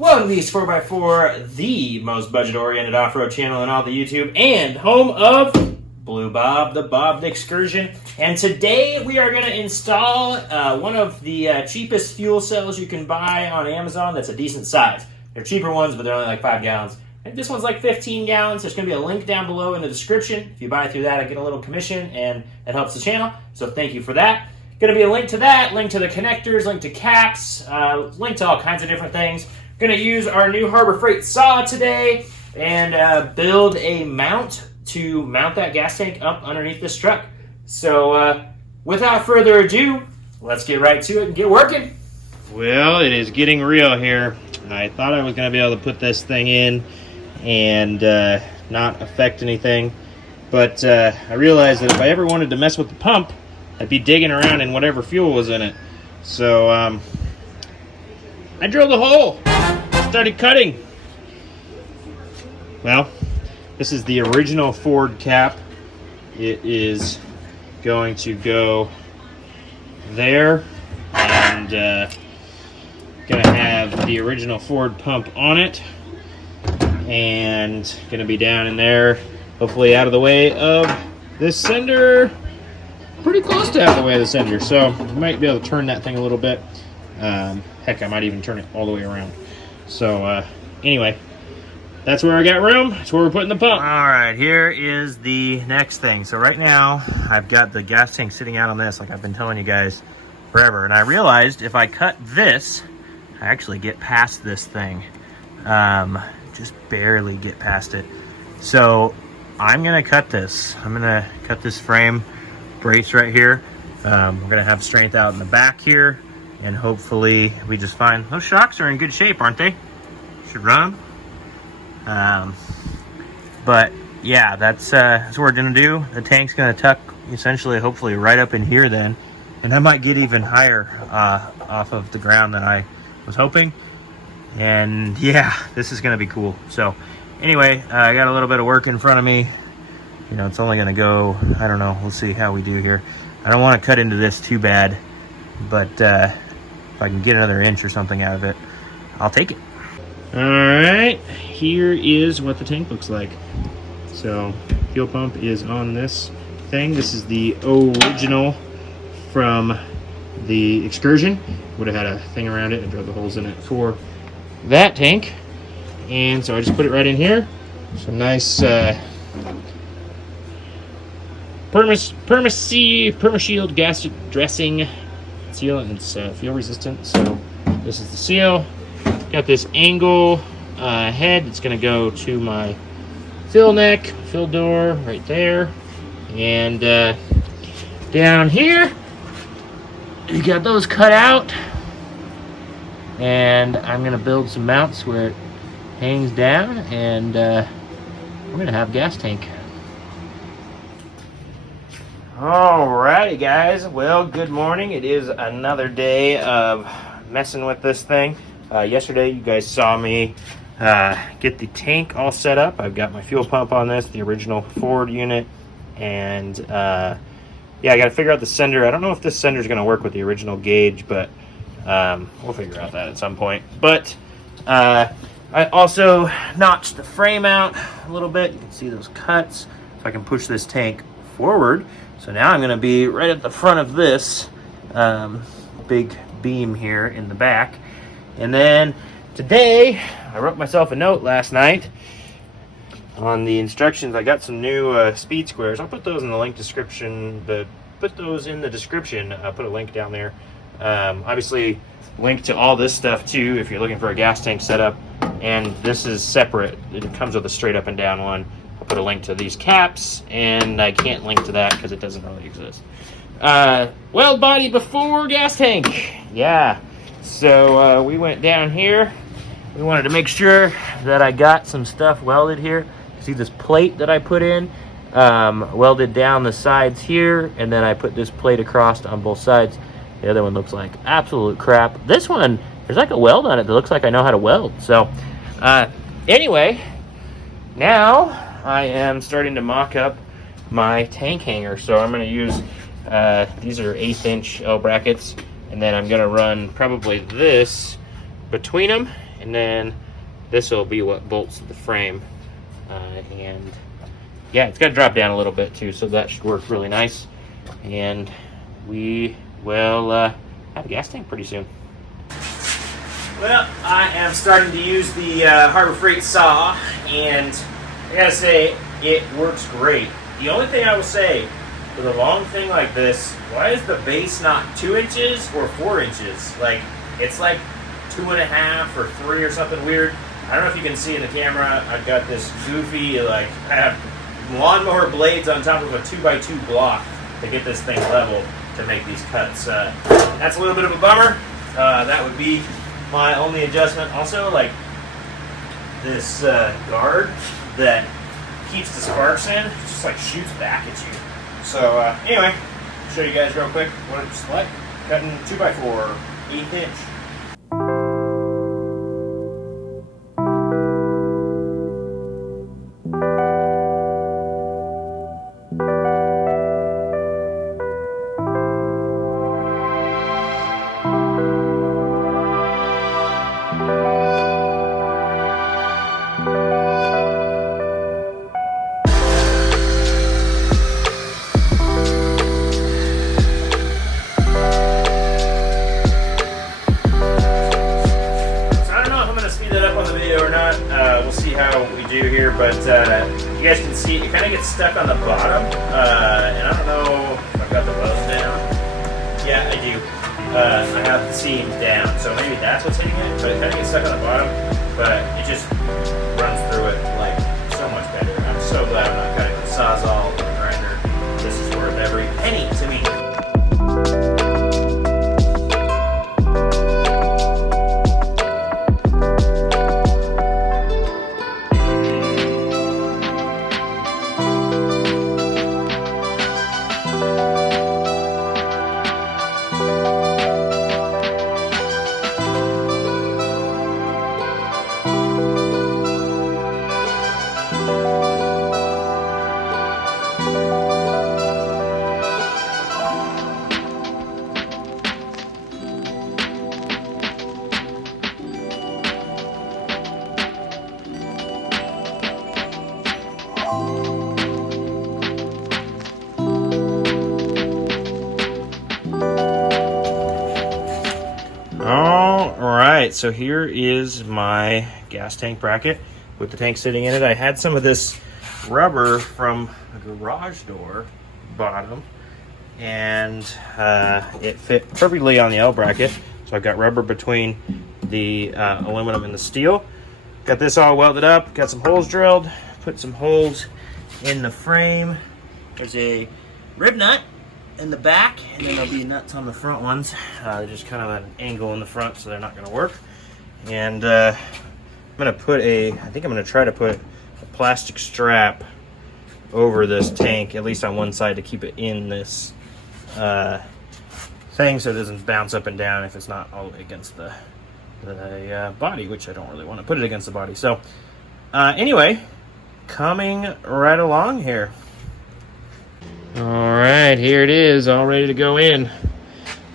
Welcome to East 4x4, the most budget-oriented off-road channel on all the YouTube, and home of Blue Bob, the Bob Excursion. And today we are going to install one of the cheapest fuel cells you can buy on Amazon that's a decent size. They're cheaper ones, but they're only like 5 gallons. And this one's like 15 gallons. There's going to be a link down below in the description. If you buy through that, I get a little commission, and it helps the channel. So thank you for that. Going to be a link to that, link to the connectors, link to caps, link to all kinds of different things. Going to use our new Harbor Freight saw today and build a mount to mount that gas tank up underneath this truck. So without further ado, let's get right to it and get working. Well, it is getting real here. I thought I was going to be able to put this thing in and not affect anything, but I realized that if I ever wanted to mess with the pump, I'd be digging around in whatever fuel was in it. So I drilled a hole, started cutting. Well, this is the original Ford cap. It is going to go there, and gonna have the original Ford pump on it, and gonna be down in there, hopefully out of the way of this sender. Pretty close to out of the way of the sender, so you might be able to turn that thing a little bit. Heck, I might even turn it all the way around. So anyway, that's where I got room. That's where we're putting the pump. All right, here is the next thing. So right now, I've got the gas tank sitting out on this, like I've been telling you guys forever. And I realized if I cut this, I actually get past this thing. Just barely get past it. So I'm gonna cut this. I'm gonna cut this frame brace right here. We're gonna have strength out in the back here, and hopefully we just find those shocks are in good shape, aren't they? Should run them. But yeah, that's what we're gonna do. The tank's gonna tuck essentially, hopefully, right up in here then, and I might get even higher off of the ground than I was hoping. And yeah, this is gonna be cool. So anyway, I got a little bit of work in front of me. You know, it's only going to go, I don't know, we'll see how we do here. I don't want to cut into this too bad, but if I can get another inch or something out of it, I'll take it. All right, here is what the tank looks like. So, fuel pump is on this thing. This is the original from the Excursion. Would have had a thing around it and drilled the holes in it for that tank. And so I just put it right in here. Some nice Perma-Shield gas dressing seal, and it's fuel resistant. So this is the seal. Got this angle head that's going to go to my fill neck, fill door right there, and down here you got those cut out. And I'm going to build some mounts where it hangs down, and we're going to have a gas tank. Alrighty guys, well, good morning. It is another day of messing with this thing. Yesterday you guys saw me get the tank all set up. I've got my fuel pump on this, the original Ford unit, and yeah, I got to figure out the sender. I don't know if this sender is going to work with the original gauge, but we'll figure out that at some point. But I also notched the frame out a little bit. You can see those cuts, so I can push this tank forward. So now I'm going to be right at the front of this big beam here in the back. And then today, I wrote myself a note last night on the instructions. I got some new speed squares. I'll put those in the link description. Put those in the description. I'll put a link down there. Obviously, link to all this stuff too if you're looking for a gas tank setup. And this is separate. It comes with a straight up and down one. I'll put a link to these caps, and I can't link to that because it doesn't really exist. Weld body before gas tank. Yeah. So we went down here. We wanted to make sure that I got some stuff welded here. See this plate that I put in? Welded down the sides here, and then I put this plate across on both sides. The other one looks like absolute crap. This one, there's like a weld on it that looks like I know how to weld. So anyway, now I am starting to mock up my tank hanger. So I'm going to use, these are 1/8 inch L brackets, and then I'm going to run probably this between them, and then this will be what bolts the frame. And yeah, it's got to drop down a little bit too, so that should work really nice. And we will have a gas tank pretty soon. Well, I am starting to use the Harbor Freight saw, and I gotta say, it works great. The only thing I will say, with a long thing like this, why is the base not 2 inches or 4 inches? Like, it's like 2.5 or 3 or something weird. I don't know if you can see in the camera, I've got this goofy, like, I have lawnmower blades on top of a 2x2 block to get this thing level to make these cuts. That's a little bit of a bummer. That would be my only adjustment. Also, like, this guard that keeps the sparks in, just like shoots back at you. So anyway, show you guys real quick what it's like cutting 2x4 1/8 inch. We'll see how we do here, but you guys can see it kind of gets stuck on the bottom, and I don't know if I've got the welds down. Yeah, I do. I have the seams down, so maybe that's what's hitting it, but it kind of gets stuck on the bottom, but it just runs through it like so much better. I'm so glad I'm not cutting the Sawzall grinder. This is worth every penny to me. Alright, so here is my gas tank bracket with the tank sitting in it. I had some of this rubber from a garage door bottom, and it fit perfectly on the L bracket. So I've got rubber between the aluminum and the steel. Got this all welded up, got some holes drilled, put some holes in the frame. There's a rib nut in the back, and then there'll be nuts on the front ones. They're just kind of at an angle in the front, so they're not going to work. And I'm going to put I think I'm going to try to put a plastic strap over this tank, at least on one side, to keep it in this thing so it doesn't bounce up and down if it's not all the way against the body, which I don't really want to put it against the body. So anyway, coming right along here. All right, here it is, all ready to go in.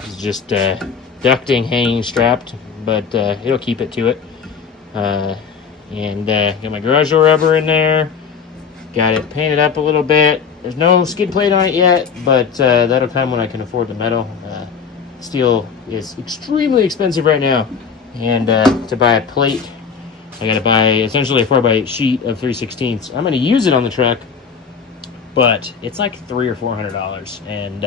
It's just ducting hanging strapped, but it'll keep it to it. And got my garage door rubber in there. Got it painted up a little bit. There's no skid plate on it yet, but that'll come when I can afford the metal. Steel is extremely expensive right now, and to buy a plate, I got to buy essentially a 4x8 sheet of 3/16. I'm going to use it on the truck, but it's like $300 or $400, and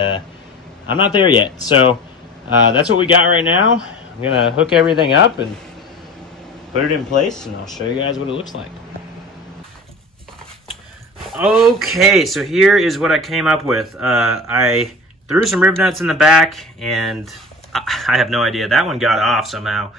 I'm not there yet. So that's what we got right now. I'm gonna hook everything up and put it in place, and I'll show you guys what it looks like. Okay, so here is what I came up with. I threw some rib nuts in the back, and I have no idea. That one got off somehow,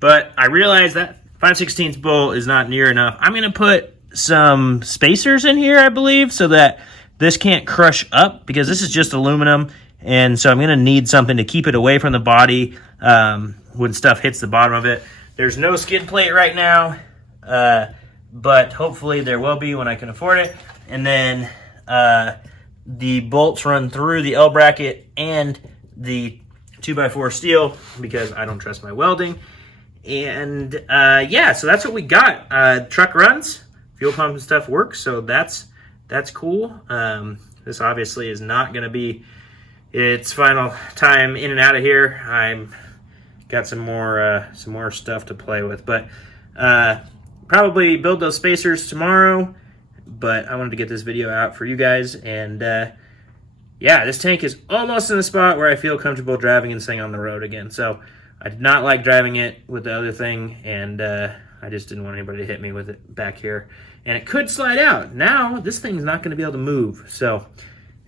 but I realized that 5/16 bolt is not near enough. I'm gonna put some spacers in here, I believe, so that this can't crush up, because this is just aluminum, and so I'm going to need something to keep it away from the body when stuff hits the bottom of it. There's no skid plate right now, but hopefully there will be when I can afford it. And then the bolts run through the L bracket and the 2x4 steel, because I don't trust my welding. And yeah, so that's what we got. Truck runs, fuel pump and stuff works, so that's cool. This obviously is not going to be its final time in and out of here. I'm got some more stuff to play with, but probably build those spacers tomorrow. But I wanted to get this video out for you guys, and yeah, this tank is almost in the spot where I feel comfortable driving and staying on the road again. So I did not like driving it with the other thing, and I just didn't want anybody to hit me with it back here. And it could slide out. Now, this thing's not going to be able to move. So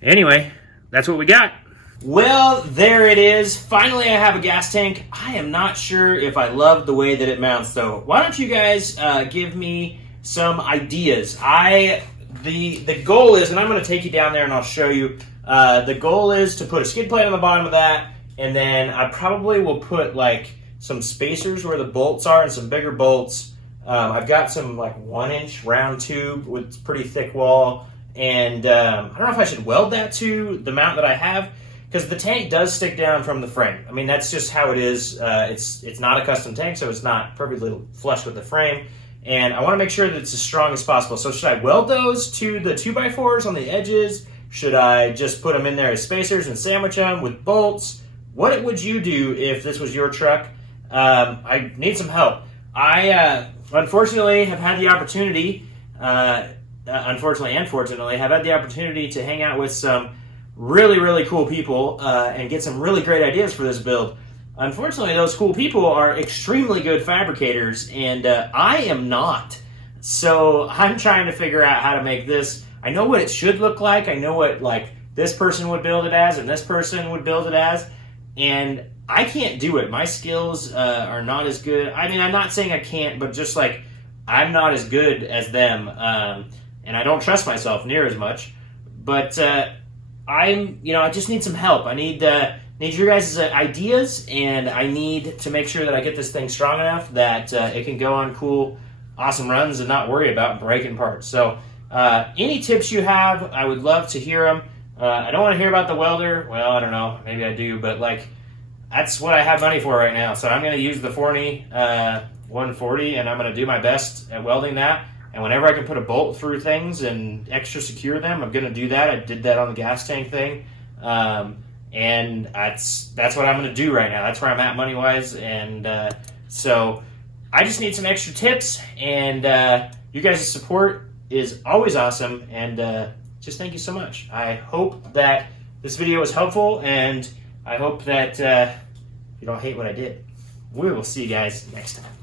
anyway, that's what we got. Well, there it is. Finally, I have a gas tank. I am not sure if I love the way that it mounts, though. Why don't you guys give me some ideas? The goal is, and I'm going to take you down there and I'll show you, the goal is to put a skid plate on the bottom of that, and then I probably will put like some spacers where the bolts are and some bigger bolts. I've got some like 1-inch round tube with pretty thick wall, and I don't know if I should weld that to the mount that I have, because the tank does stick down from the frame. I mean, that's just how it is. It's not a custom tank, so it's not perfectly flush with the frame. And I want to make sure that it's as strong as possible. So should I weld those to the 2x4s on the edges? Should I just put them in there as spacers and sandwich them with bolts? What would you do if this was your truck? I need some help. I unfortunately have had the opportunity, unfortunately and fortunately, have had the opportunity to hang out with some really cool people and get some really great ideas for this build. Unfortunately, those cool people are extremely good fabricators, and I am not. So I'm trying to figure out how to make this. I know what it should look like. I know what like this person would build it as and this person would build it as, and I can't do it. My skills are not as good. I mean, I'm not saying I can't, but just like I'm not as good as them, and I don't trust myself near as much. But I just need some help. I need your guys' ideas, and I need to make sure that I get this thing strong enough that it can go on cool, awesome runs and not worry about breaking parts. So any tips you have, I would love to hear them. I don't want to hear about the welder. Well, I don't know. Maybe I do, but like that's what I have money for right now. So I'm going to use the Forney 140, and I'm going to do my best at welding that. And whenever I can put a bolt through things and extra secure them, I'm going to do that. I did that on the gas tank thing. And that's what I'm going to do right now. That's where I'm at money-wise. And so I just need some extra tips. And you guys' support is always awesome. And just thank you so much. I hope that this video was helpful. And I hope that you don't hate what I did. We will see you guys next time.